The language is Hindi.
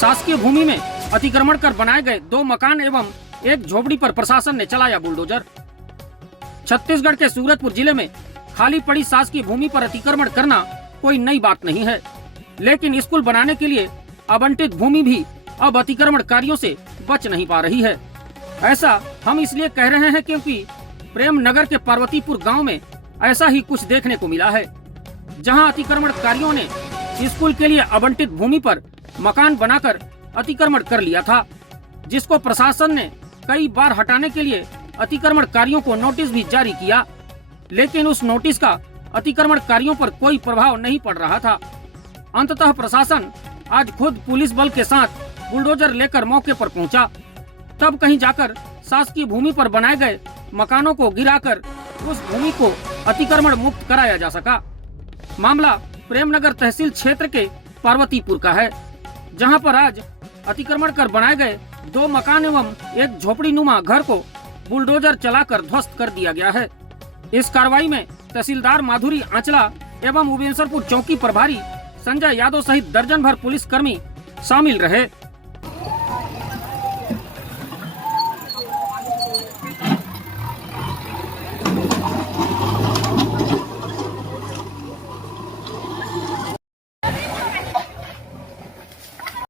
शासकीय भूमि में अतिक्रमण कर बनाए गए 2 मकान एवं एक झोपड़ी पर प्रशासन ने चलाया बुलडोजर। छत्तीसगढ़ के सूरजपुर जिले में खाली पड़ी शासकीय भूमि पर अतिक्रमण करना कोई नई बात नहीं है, लेकिन स्कूल बनाने के लिए आवंटित भूमि भी अब अतिक्रमणकारियों से बच नहीं पा रही है। ऐसा हम इसलिए कह रहे हैं क्योंकि प्रेम नगर के पार्वतीपुर गांव में ऐसा ही कुछ देखने को मिला है, जहां अतिक्रमणकारियों ने स्कूल के लिए आवंटित भूमि पर मकान बनाकर अतिक्रमण कर लिया था, जिसको प्रशासन ने कई बार हटाने के लिए अतिक्रमणकारियों को नोटिस भी जारी किया, लेकिन उस नोटिस का अतिक्रमणकारियों पर कोई प्रभाव नहीं पड़ रहा था। अंततः प्रशासन आज खुद पुलिस बल के साथ बुलडोजर लेकर मौके पर पहुंचा, तब कहीं जाकर शासकीय भूमि पर बनाए गए मकानों को गिराकर उस भूमि को अतिक्रमण मुक्त कराया जा सका। मामला प्रेमनगर तहसील क्षेत्र के पार्वतीपुर का है, जहां पर आज अतिक्रमण कर बनाए गए 2 मकान एवं एक झोपड़ी नुमा घर को बुलडोजर चलाकर ध्वस्त कर दिया गया है। इस कार्रवाई में तहसीलदार माधुरी आंचला एवं उबेंसरपुर चौकी प्रभारी संजय यादव सहित दर्जन भर पुलिस कर्मी शामिल रहे।